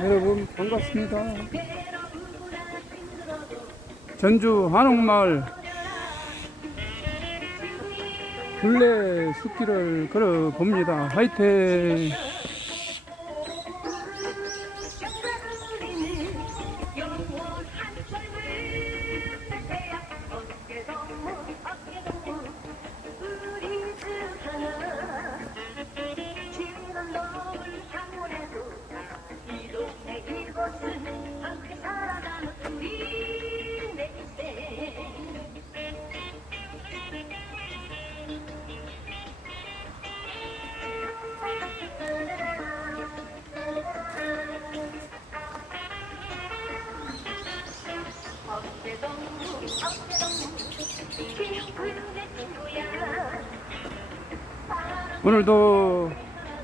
여러분 반갑습니다. 전주 한옥마을 굴레 숲길을 걸어 봅니다. 화이팅! 오늘도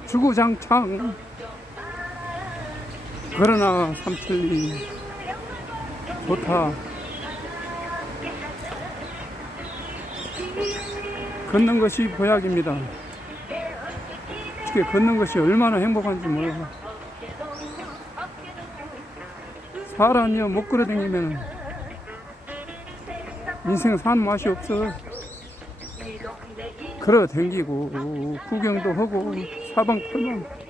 주구장창 그러나 삼천리 좋다. 걷는 것이 보약입니다. 특히 걷는 것이 얼마나 행복한지 몰라. 사람이요 못 걸어다니면 인생 사는 맛이 없어. 걸어 댕기고 구경도 하고 사방팔방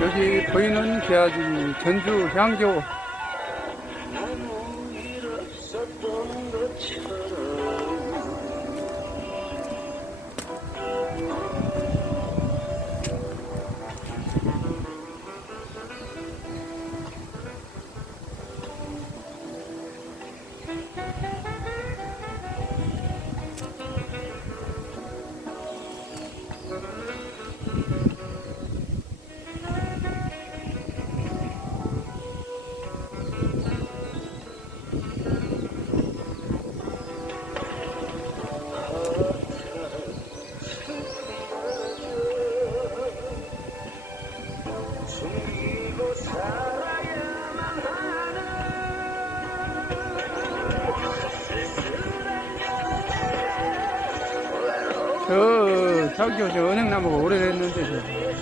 여기 보이는 계야지 전주 향교. 저기요, 저 은행나무가 오래됐는데,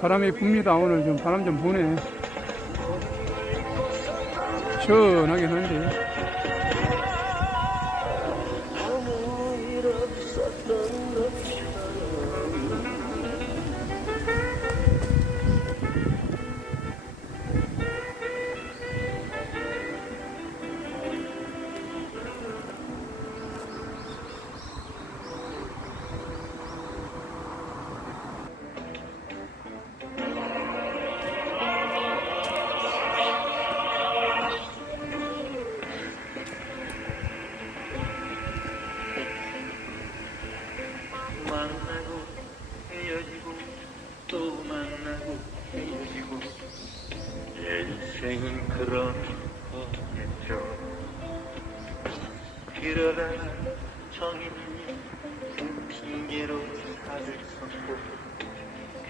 바람이 붑니다. 오늘 좀 바람 좀 부네. 시원하긴 한데. 만나고 헤어지고 또 만나고 헤어지고 인생은 그런 거겠죠. 그러다가 정인이 핑계로 살을 섰고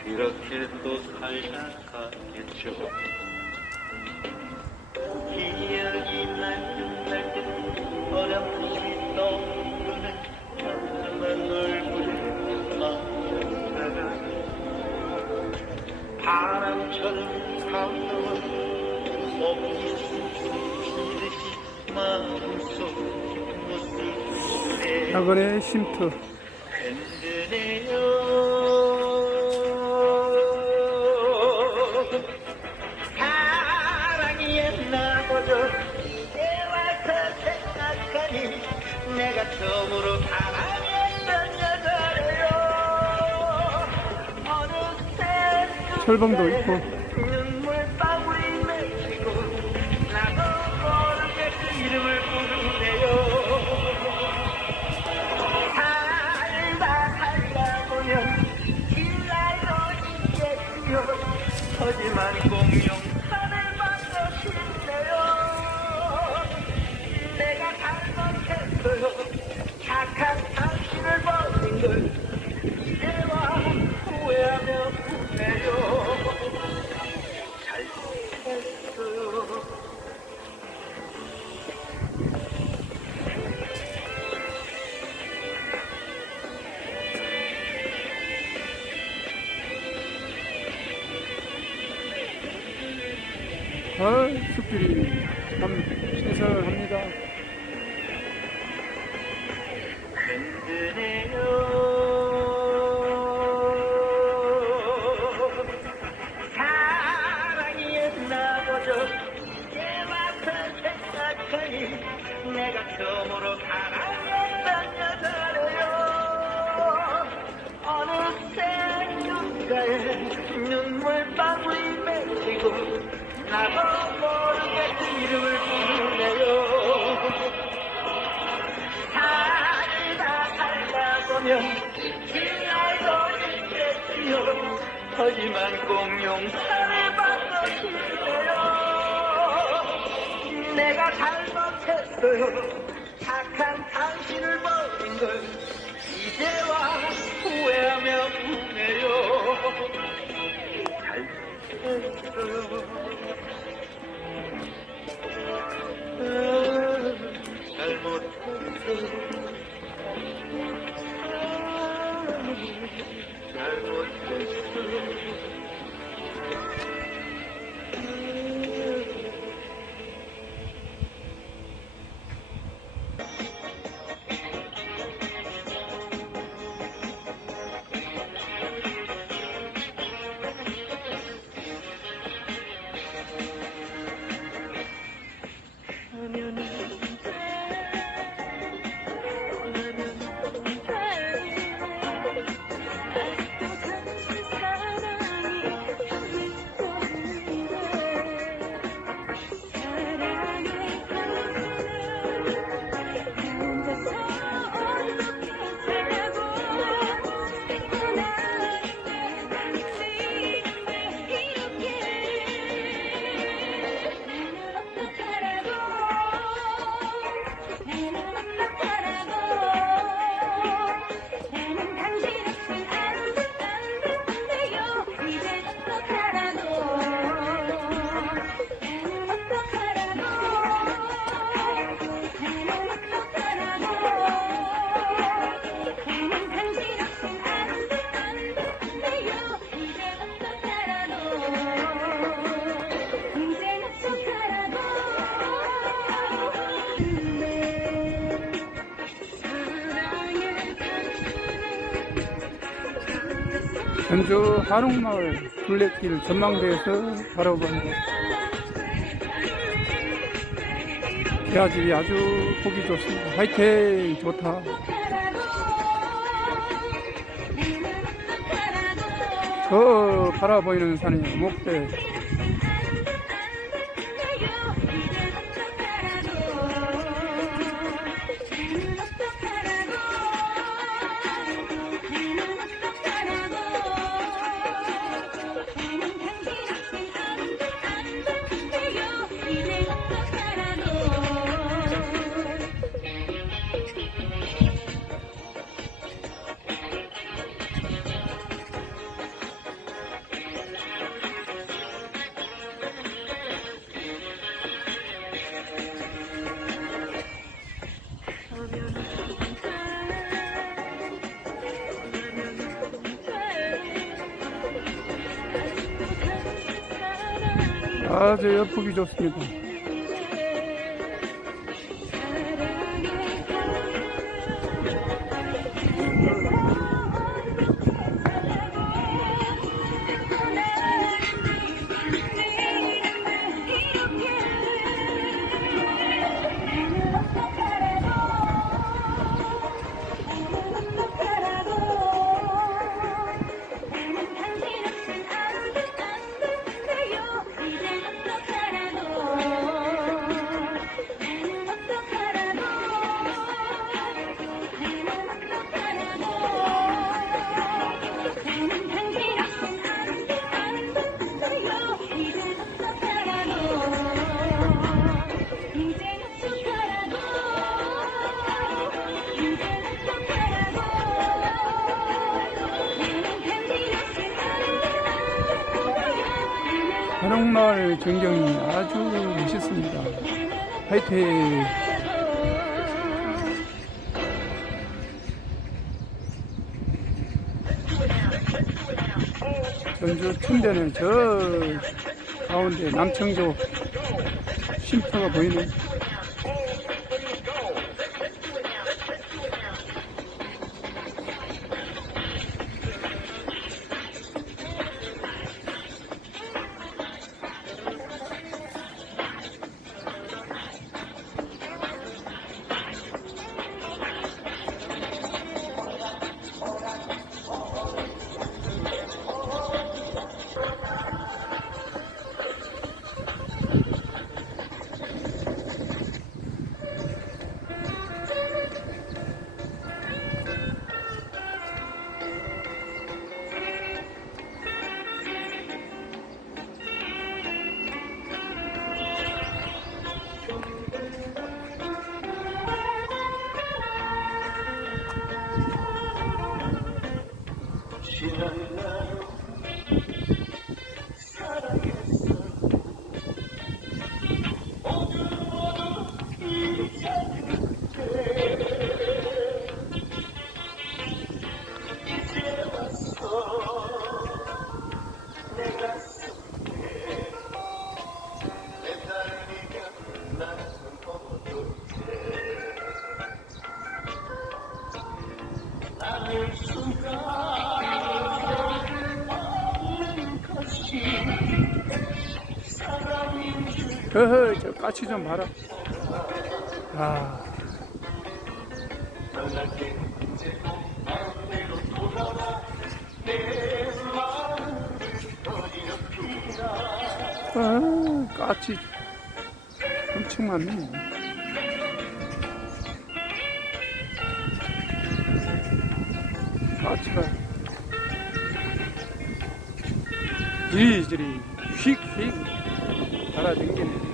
그렇게 또 살아가겠죠. 기억이 날듯 어렴풋이 떠오르는 하나만 널 바람처럼 감동은 몸이 숨기듯이 마음속 무슨 낙원의 쉼터. 흔드네요. 사랑이 옛날보다 이제 와서 생각하니 내가 처음으로 사랑했던 여자래요. 어느새 철봉도 있고. 눈물방울이 맺히고 나도 모르게 그 이름을 부르네요. 살다 보면 길날도 있겠지요. 하지만 공룡산을 만나 싶네요. 내가 잘못했어요. 착한 당신을 버린 걸 이제와 후회하며 웃네요. 잘못했어요. 숲길이 참 신선합니다. 흔드네요. 사랑이 옛날보다 이제 와서 생각하니 내가 처음으로 사랑했던 여자래요. 어느새 눈가에 눈물방울이 맺히고 나도 모르게 그 이름을 부르네요. 살다 보면 길날도 있겠지요. 하지만 공룡산을 만나시네요. 내가 잘못했어요. 착한 당신을 버린 걸 이제와 후회하며 웃네요. 잘못했어요. 전주 한옥마을 둘레길 전망대에서 바라본 개화집이 아주 보기 좋습니다. 화이팅! 좋다. 저 바라보이는 산이 목대. 아주 여쁘기 좋습니다. 한옥마을 전경이 아주 멋있습니다. 화이팅! 전주 춘변의 저 가운데 남청조 쉼터가 보이네. 어허, 저 까치 좀 봐라. 아. 까치 엄청 많네. 까치가 이리저리 휙휙 날아다니네.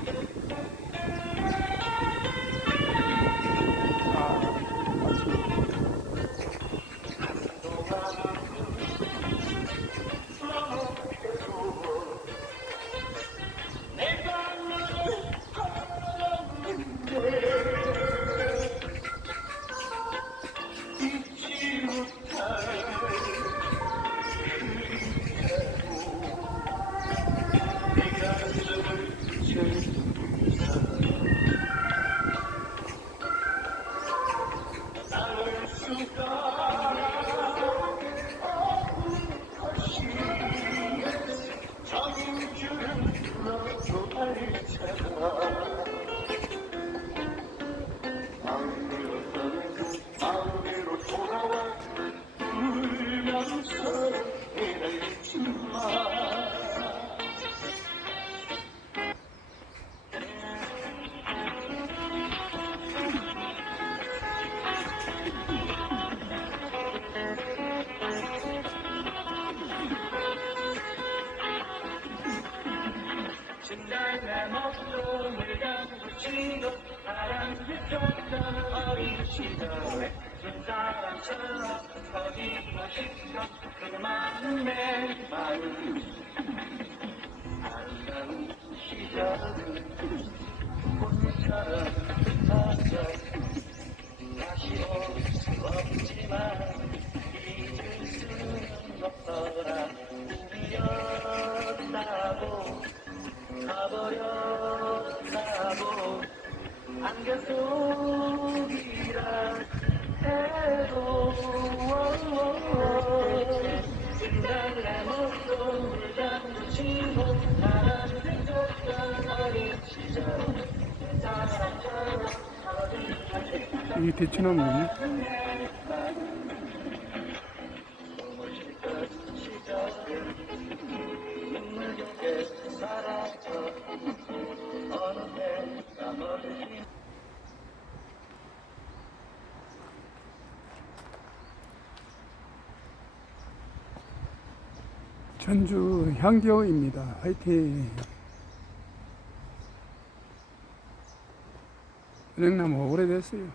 내 목숨을 감추시고 바람 휘젓던 어린 시절에 준 사람처럼 거리고 싶어 그 마음의 마음 아름다운 시절은 꽃처럼 흩어져 다시 올 수 없지만 잊을 수는 없더라 우리였다고 안개속이라 해도 난 내 목숨을 잠그치고 바람이 생겼던 어린 시절 사랑처럼 이게 대추나무군요. 숨을 쉴것 시절을 눈물 깊게 살았죠 어느새 나머지 전주 향교입니다. 화이팅! 은행나무 오래됐어요.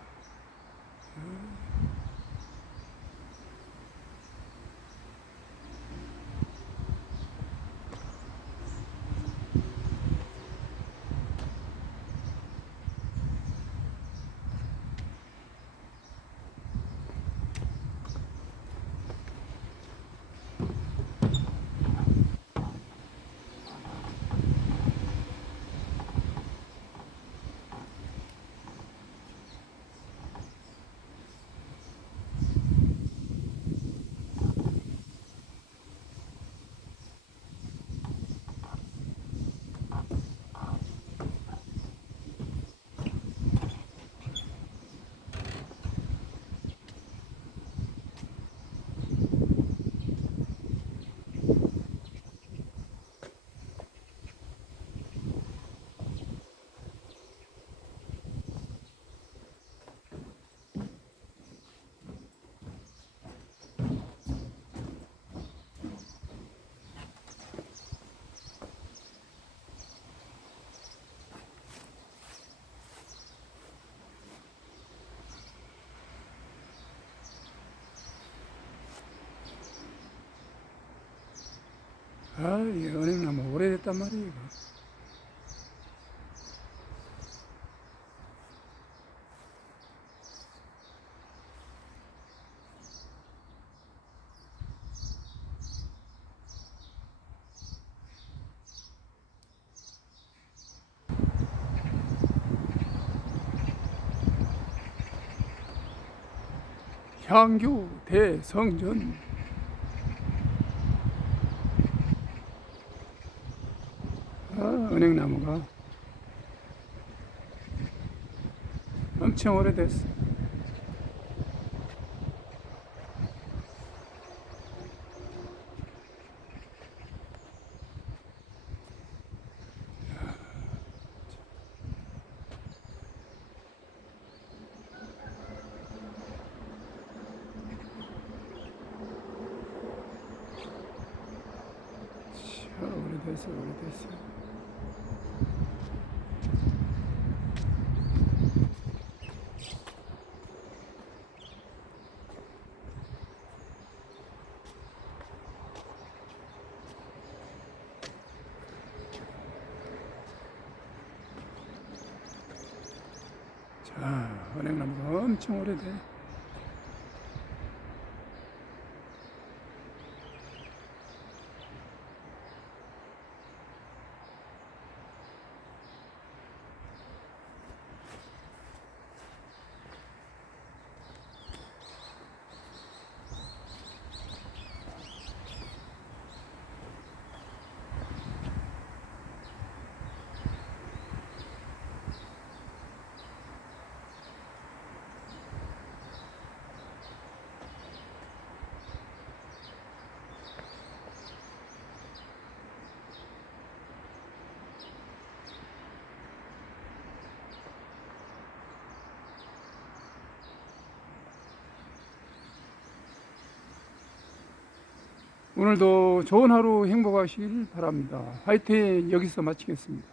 아, 이 은행나무 오래됐단 말이에요. 이거. 향교 대성전. 아, 은행나무가 엄청 오래됐어. 오래됐어, 오래됐어. 자, 은행나무가 엄청 오래돼. 오늘도 좋은 하루 행복하시길 바랍니다. 화이팅! 여기서 마치겠습니다.